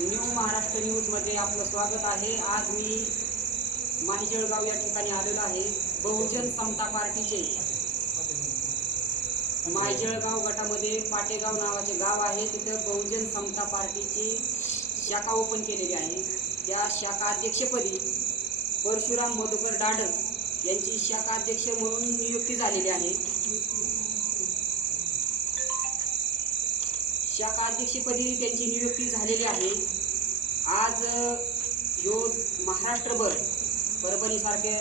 New Maharashtra न्यूजमध्ये आपलं स्वागत आहे. आज मी माहिजळगाव या ठिकाणी आलेलो आहे. बहुजन समता पार्टीचे माहिजळगाव गटामध्ये पाटेगाव नावाचे गाव आहे. तिथं बहुजन समता पार्टीची शाखा ओपन केलेली आहे. त्या शाखा अध्यक्षपदी परशुराम मधुकर डाडर यांची शाखा अध्यक्ष म्हणून नियुक्ती झालेली आहे. शाखा अध्यक्षपदी त्यांची नियुक्ती झालेली आहे. आज ह्यो महाराष्ट्रभर परभणीसारखे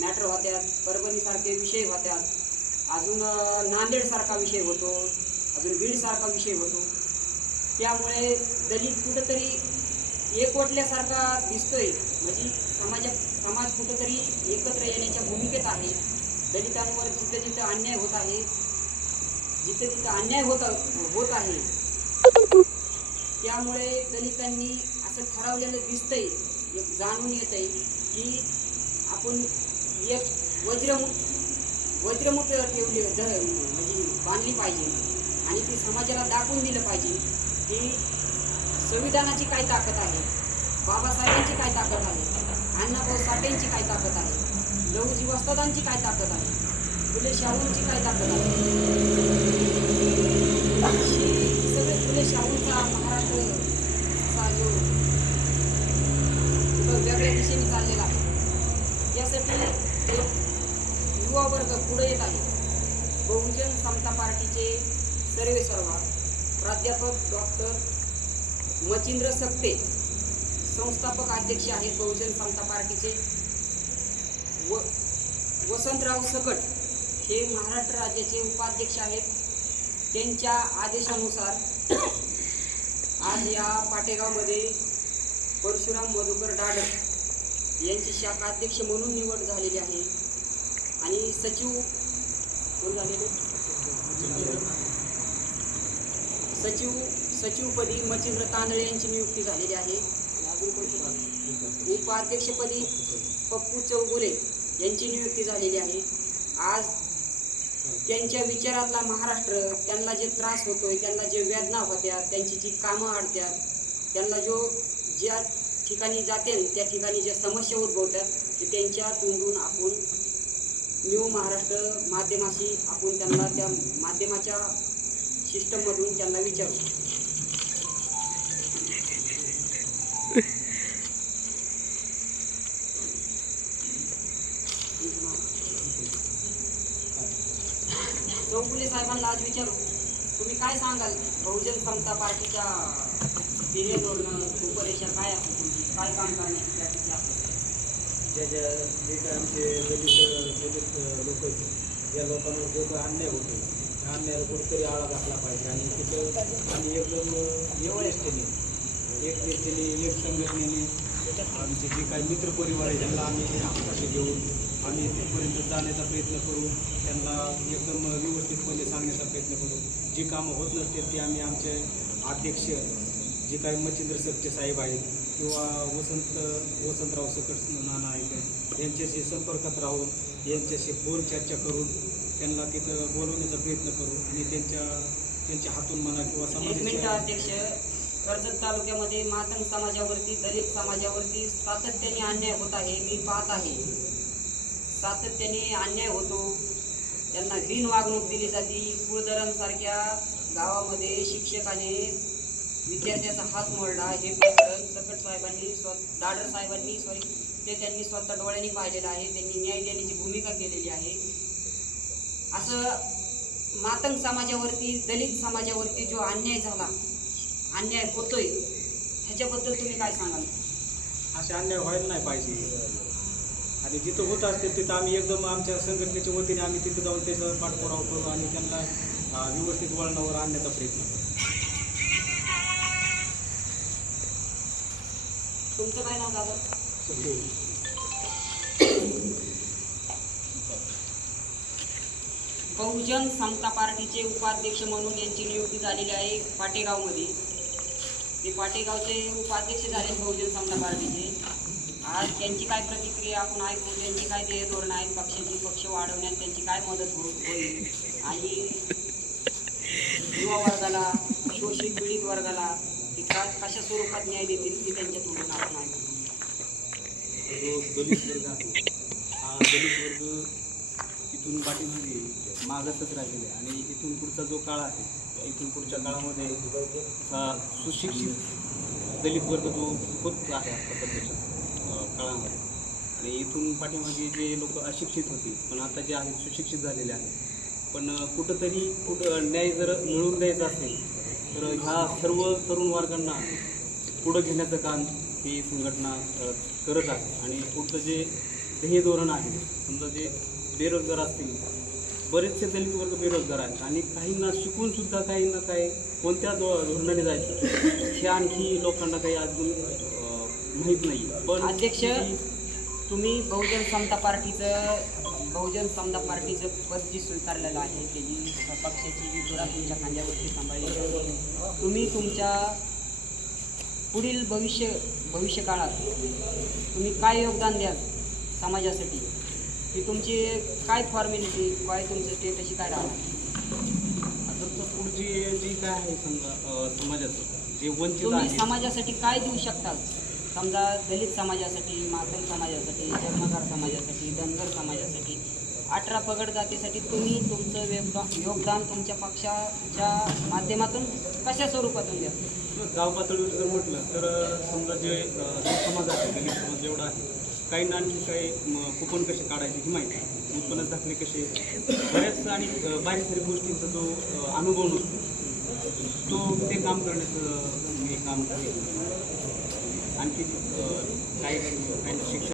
मॅटर होत्यात परभणीसारखे विषय होत्यात. अजून नांदेडसारखा विषय होतो अजून बीडसारखा विषय होतो. त्यामुळे दलित कुठंतरी एकवटल्यासारखा दिसतोय. म्हणजे समाजा समाज कुठंतरी एकत्र येण्याच्या भूमिकेत आहे. दलितांवर जिथं जिथं अन्याय होत आहे जिथे तिथं अन्याय होत होत आहे त्यामुळे दलितांनी असं ठरवलेलं दिसतंय एक जाणून येत आहे की आपण एक वज्रमु वज्रमुठ ठेवली द म्हणजे बांधली पाहिजे आणि ती समाजाला दाखवून दिलं पाहिजे की संविधानाची काय ताकद आहे बाबासाहेबांची काय ताकद आहे अण्णाभाऊ साठेंची काय ताकद आहे लहुजी वस्तादांची काय ताकद आहे फुले शाहूंची काय ताकद आहे? सगळे फुले शाहूचा महाराष्ट्र असा जो कुठं दिशेने चाललेला आहे यासाठी एक युवा वर्ग पुढे येत आहे. बहुजन समता पार्टीचे सर्वे सर्वा प्राध्यापक डॉक्टर मचिंद्र सक्ते संस्थापक अध्यक्ष आहेत बहुजन समता पार्टीचे व वसंतराव सकट हे महाराष्ट्र राज्याचे उपाध्यक्ष आहेत. त्यांच्या आदेशानुसार आज या पाटेगावमध्ये परशुराम मधुकर डाडक यांची शाखा अध्यक्ष म्हणून निवड झालेली आहे. आणि सचिव कोण झालेले? सचिव सचिवपदी मचिंद्र तांदळे यांची नियुक्ती झालेली आहे. अजून उपाध्यक्षपदी पप्पू चौगुले यांची नियुक्ती झालेली आहे. आज त्यांच्या विचारातला महाराष्ट्र त्यांना जे त्रास होतोय त्यांना जे वेदना होत्या त्यांची जी कामं अडत्यात त्यांना जो ज्या ठिकाणी जाते त्या ठिकाणी ज्या समस्या उद्भवतात ते त्यांच्या तोंडून आपण न्यू महाराष्ट्र माध्यमाशी आपण त्यांना त्या माध्यमाच्या सिस्टममधून त्यांना विचारू चौगुले साहेबांना आज विचारू. तुम्ही काय सांगाल? बहुजन समता पार्टीच्या ध्येय धोरण रूपरेषा काय असेल तुमची काय काम करण्याची strategy असेल ज्या जे काय आमचे दलित दलित लोक या लोकांवर जो काय अन्याय होतो त्या अन्यायाला कुठेतरी आळा घातला पाहिजे. आणि तिथं आणि एकदम एवढेचतेने एक व्यक्तीने एक संघटनेने आमचे जे काही मित्रपरिवार आहे त्यांना आम्ही हाताशी घेऊन आम्ही तिथपर्यंत जाण्याचा प्रयत्न करू त्यांना एकदम व्यवस्थितपणे सांगण्याचा प्रयत्न करू. जी कामं होत नसतील ती आम्ही आमचे अध्यक्ष जे काही मच्छिंद्र सकटे साहेब आहेत किंवा वसंत वसंतराव सकट नाना आहेत यांच्याशी संपर्कात राहून यांच्याशी फोन चर्चा करून त्यांना तिथं बोलवण्याचा प्रयत्न करू आणि त्यांच्या त्यांच्या हातून म्हणा किंवा अध्यक्ष. कर्जत तालुक्यामध्ये मातंग समाजावरती दलित समाजावरती सातत्याने अन्याय होत आहे मी पाहत आहे. सातत्याने अन्याय होतो. त्यांना हीन वागणूक दिली जाते. कुळधरणसारख्या गावामध्ये शिक्षकाने विद्यार्थ्याचा हात मोडला. हे प्रकरण सकट साहेबांनी स्व दाडर साहेबांनी सॉरी ते त्यांनी स्वतः डोळ्यांनी पाहिलेलं आहे. त्यांनी न्याय देण्याची भूमिका केलेली आहे. असं मातंग समाजावरती दलित समाजावरती जो अन्याय झाला अन्याय होतोय ह्याच्याबद्दल तुम्ही काय सांगाल? असे अन्याय व्हायला नाही पाहिजे. आणि जिथं होत असते तिथं आम्ही एकदम आमच्या संघटनेच्या वतीने आम्ही तिथं जाऊन त्याचा पाठपुरावा करू आणि त्यांना व्यवस्थित वळणावर आणण्याचा प्रयत्न करू. तुमचं काय नाव दादा? बहुजन समता पार्टीचे उपाध्यक्ष म्हणून यांची नियुक्ती झालेली आहे पाटेगावमध्ये. ते पाटेगावचे उपाध्यक्ष झाले बहुजन समता पार्टीचे. आज त्यांची काय प्रतिक्रिया आपण ऐकू त्यांची काय ध्येय धोरण आहेत पक्षाची पक्ष वाढवण्यात त्यांची काय मदत होईल? आणि युवा वर्गाला शोषित पीडित वर्गाला ते कशा स्वरूपात न्याय देतील ते त्यांच्या तोंडून आपण ऐकू. जो दलित वर्ग आहे हा दलित वर्ग इथून पाठीमागे मागासच राहिलेला आहे. आणि इथून पुढचा जो काळ आहे इथून पुढच्या काळामध्ये हा सुशिक्षित दलित वर्ग जो होत आहे आता सध्याच्या. काळामध्ये आणि इथून पाठीमागे जे लोक अशिक्षित होती पण आता जे आहेत सुशिक्षित झालेले आहेत. पण कुठंतरी कुठं न्याय जर मिळवून द्यायचा असेल तर ह्या सर्व तरुण वर्गांना पुढं घेण्याचं काम ही संघटना करत आहे. आणि पुढचं जे ध्येय धोरण आहे समजा जे बेरोजगार असतील बरेचसे दलित वर्ग बेरोजगार आहेत. आणि काहींना शिकूनसुद्धा काहींना काही कोणत्या धोरणाने जायचं. हे आणखी लोकांना काही अजून माहीत नाही. पण अध्यक्ष, ती- तुम्ही बहुजन समता पार्टीचं बहुजन समता पार्टीचं पद जी स्वीकारलेलं आहे त्याची पक्षाची जी धुरा तुमच्या खांद्यावरती सांभाळलेली आहे तुम्ही तुमच्या पुढील भविष्य भविष्य काळात तुम्ही काय योगदान द्याल समाजासाठी? की तुमची काय फॉर्मॅलिटी काय तुमचं स्टे कशी काय राहणार? आता पुढची जी काय आहे समजा समाजाचं जे वंचित समाजासाठी काय देऊ शकता? समजा दलित समाजासाठी मातंग समाजासाठी जन्मकार समाजासाठी धनगर समाजासाठी अठरा पगड जातीसाठी तुम्ही तुमचं योगदान योगदान तुमच्या पक्षाच्या माध्यमातून कशा स्वरूपातून द्या? गाव पातळीवर जर म्हटलं तर समजा जे समाज आहे दलित समाज जेवढा आहे काहींना आणखी काही कुपन कसे काढायचे ही माहिती आहे. उत्पन्न दाखले कसे? बऱ्याच आणि बारीक सारी गोष्टींचा जो अनुभव नसतो. तो ते काम करण्याचं मी काम करेल आणखी काही काही शिक्षण